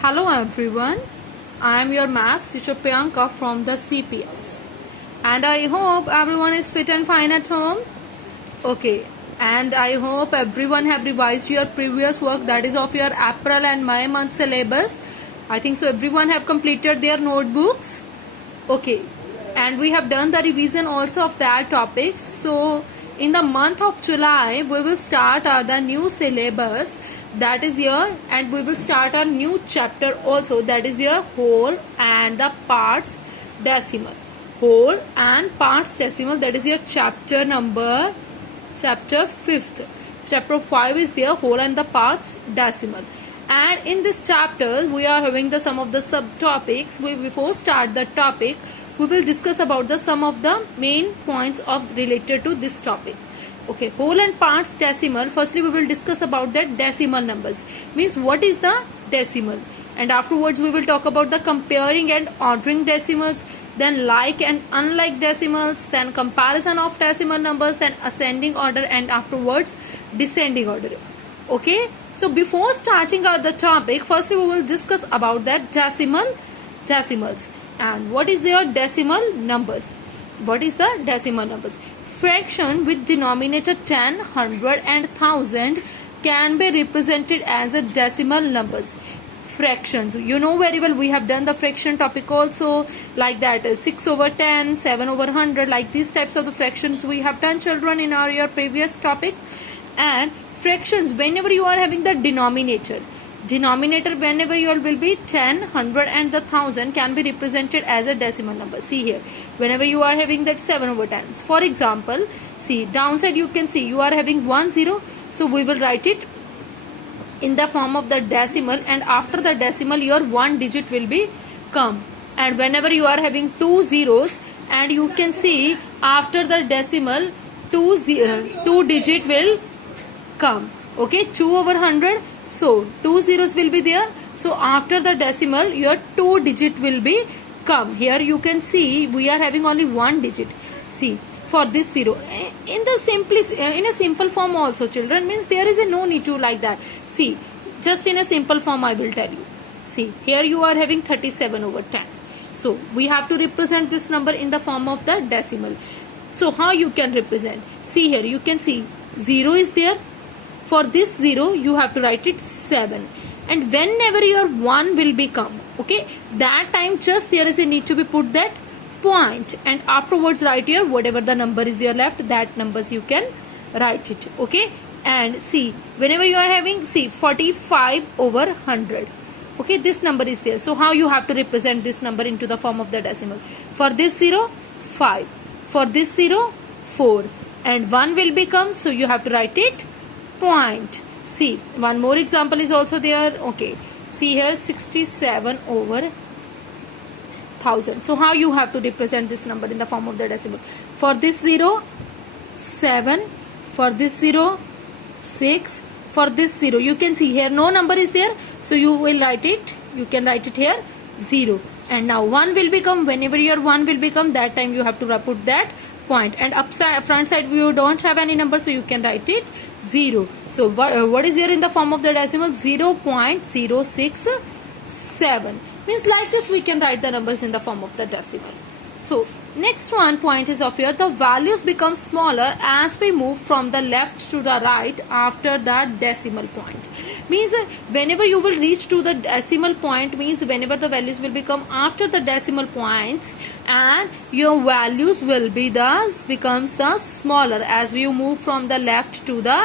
Hello everyone, I am your maths teacher Priyanka from the CPS and I hope everyone is fit and fine at home. Okay, and I hope everyone have revised your previous work, that is of your April and May month syllabus. I think so everyone have completed their notebooks. Okay, and we have done the revision also of that topics. So in the month of July we will start the new syllabus, that is here, and we will start a new chapter also, that is your whole and the parts decimal. Whole and parts decimal, that is your chapter 5th. Chapter 5 is there, whole and the parts decimal. And in this chapter we are having the some of the subtopics. Before start the topic, we will discuss about the some of the main points of related to this topic. Okay, whole and parts decimal. Firstly we will discuss about that decimal numbers, means what is the decimal, and afterwards we will talk about the comparing and ordering decimals, then like and unlike decimals, then comparison of decimal numbers, then ascending order, and afterwards descending order. Okay, so before starting out the topic, firstly we will discuss about that decimals and what is their decimal numbers. What is the decimal numbers? Fraction with denominator 10, 100 and 1000 can be represented as a decimal numbers. Fractions, you know very well, we have done the fraction topic also, like that 6/10, 7/100, like these types of the fractions we have done, children, in your previous topic. And fractions, whenever you are having the denominator whenever you will be 10, 100 and the 1000 can be represented as a decimal number. See here, whenever you are having that 7/10, for example, see downside you can see you are having 10, so we will write it in the form of the decimal, and after the decimal your one digit will be come. And whenever you are having 2 zeros, and you can see after the decimal two digit will come. Okay, 2/100, so 2 zeros will be there, so after the decimal your 2 digit will be come. Here you can see we are having only one digit. See, for this 0 in a simple form also, children, means there is a no need to like that. See, just in a simple form I will tell you. See, here you are having 37/10, so we have to represent this number in the form of the decimal. So how you can represent? See here, you can see 0 is there. For this 0 you have to write it 7, and whenever your 1 will become, okay, that time just there is a need to be put that point, and afterwards write here whatever the number is here left, that numbers you can write it. Okay, and see, whenever you are having, see, 45/100, okay, this number is there. So how you have to represent this number into the form of the decimal? For this 0, 5, for this 0, 4, and 1 will become, so you have to write it point. See, one more example is also there. Okay, see here 67/1000. So how you have to represent this number in the form of the decimal? For this 0, 7, for this 0, 6, for this 0, you can see here no number is there, so you will write it, you can write it here 0, and now 1 will become, whenever your 1 will become, that time you have to put that point, and upside front side you don't have any number, so you can write it 0. So what is here in the form of the decimal? 0.067, means like this we can write the numbers in the form of the decimal. So next one point is of here, the values become smaller as we move from the left to the right after the decimal point. Means whenever you will reach to the decimal point, means whenever the values will become after the decimal points, and your values will be becomes the smaller as you move from the left to the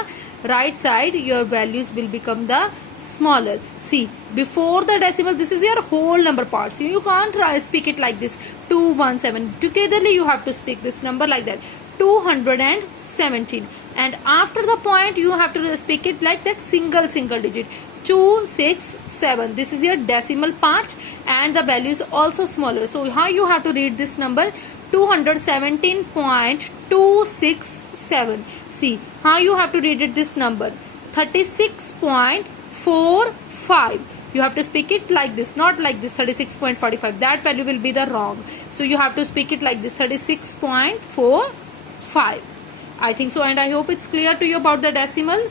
right side, your values will become the smaller. See, before the decimal, this is your whole number parts. You can't speak it like this 217. Togetherly you have to speak this number like that 217, and after the point you have to speak it like that single digit 267. This is your decimal part, and the value is also smaller. So how you have to read this number? 217.267. See how you have to read it, this number 36.45. You have to speak it like this, not like this 36.45. That value will be the wrong. So you have to speak it like this 36.45. I think so, and I hope it's clear to you about the decimal.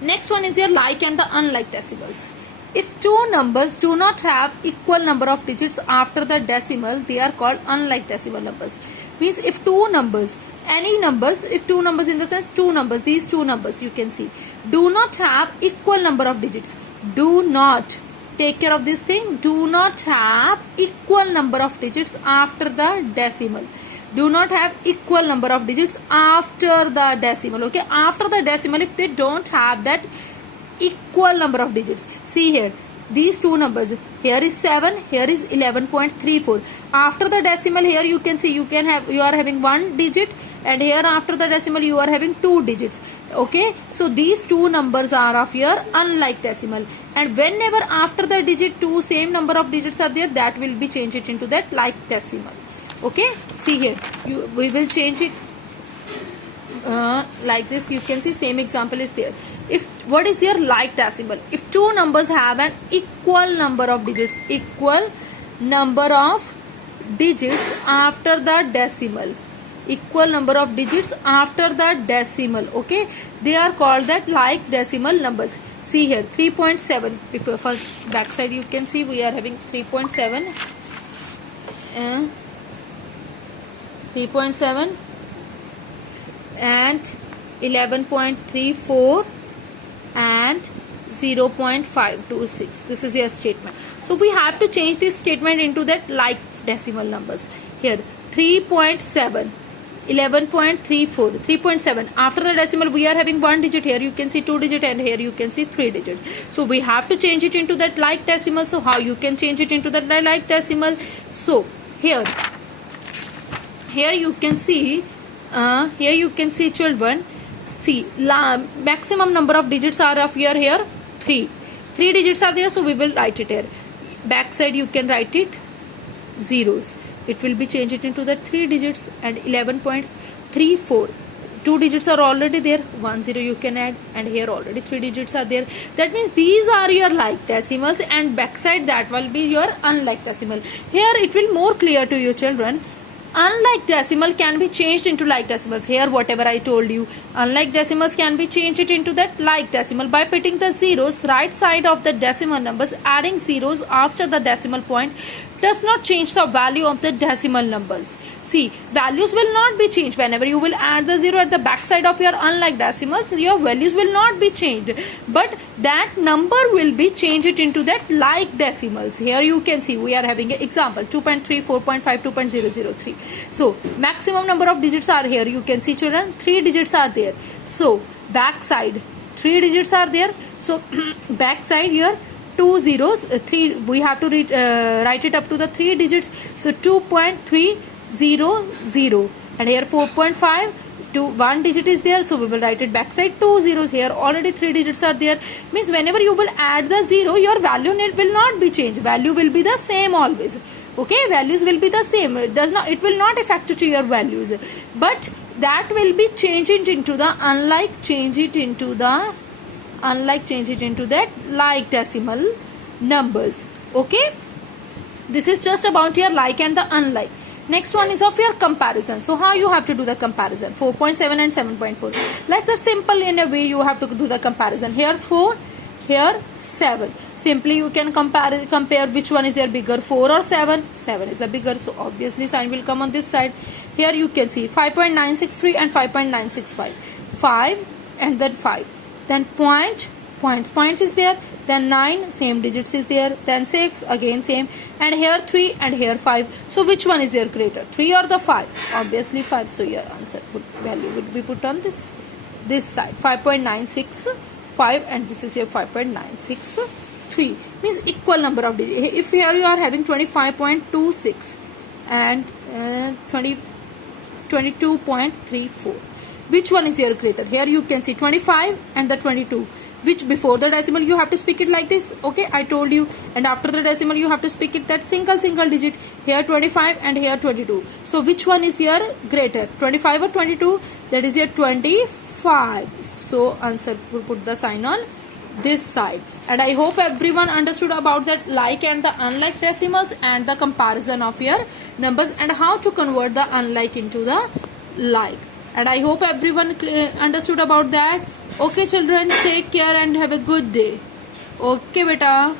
Next one is your like and the unlike decimals. If two numbers do not have equal number of digits after the decimal, they are called unlike decimal numbers. Means if two numbers, any numbers, if two numbers in the sense two numbers, these two numbers you can see, do not have equal number of digits. Do not, take care of this thing, do not have equal number of digits after the decimal. Do not have equal number of digits after the decimal. Okay, after the decimal, if they don't have that equal number of digits, see here, these two numbers, here is 7, here is 11.34. After the decimal, here you can see you are having one digit, and here after the decimal you are having two digits. Okay, so these two numbers are of your unlike decimal, and whenever after the digit two same number of digits are there, that will be changed it into that like decimal. Okay, see here, we will change it like this. You can see same example is there. If what is your like decimal? If two numbers have an equal number of digits, equal number of digits after the decimal, equal number of digits after the decimal, okay, they are called that like decimal numbers. See here, 3.7. if first back side you can see we are having 3.7 3.7 and 11.34 and 0.526. This is your statement. So we have to change this statement into that like decimal numbers. Here 3.7, 11.34, 3.7. After the decimal we are having one digit. Here you can see two digit, and here you can see three digit. So we have to change it into that like decimal. So how you can change it into that like decimal? So here you can see children, see maximum number of digits are of here 3 digits are there, so we will write it here. Back side you can write it zeros, it will be changed it into the 3 digits. And 11.34, 2 digits are already there, 10 you can add, and here already 3 digits are there. That means these are your like decimals, and backside that will be your unlike decimal. Here it will more clear to you children. Unlike decimal can be changed into like decimals. Here whatever I told you, unlike decimals can be changed it into that like decimal by putting the zeros right side of the decimal numbers. Adding zeros after the decimal point does not change the value of the decimal numbers. See, values will not be changed. Whenever you will add the zero at the back side of your unlike decimals, your values will not be changed, but that number will be changed it into that like decimals. Here you can see we are having an example 2.3, 4.5, 2.003. So maximum number of digits are here. You can see children, 3 digits are there. So back side 3 digits are there. So back side here 2 zeros, 3 we have to write it up to the 3 digits. So 2.300, and here 4.5, 1 digit is there, so we will write it backside 2 zeros. Here already 3 digits are there. Means whenever you will add the zero, your value will not be changed. Value will be the same always. Okay, values will be the same. It will not affect to your values, but that will be changed into the unlike, change it into that like decimal numbers. Okay, this is just about your like and the unlike. Next one is of your comparison. So how you have to do the comparison? 4.7 and 7.4. Like the simple in a way you have to do the comparison. Here 4, here 7. Simply you can compare which one is your bigger, 4 or 7. 7 is the bigger, so obviously sign will come on this side. Here you can see 5.963 and 5.965. 5 and then 5. Then point is there, then 9 same digits is there, then 6 again same, and here 3 and here 5. So which one is your greater, 3 or the 5? Obviously 5. So your answer value would be put on this side. 5.965, and this is your 5.963. Means equal number of digits. If here you are having 25.26 and 22.34, which one is your greater? Here you can see 25 and the 22. Which before the decimal you have to speak it like this. Okay, I told you. And after the decimal you have to speak it that single digit. Here 25 and here 22. So which one is your greater, 25 or 22? That is your 25. So answer, will put the sign on this side. And I hope everyone understood about that like and the unlike decimals and the comparison of your numbers and how to convert the unlike into the like. And I hope everyone understood about that. Okay children, take care and have a good day. Okay beta.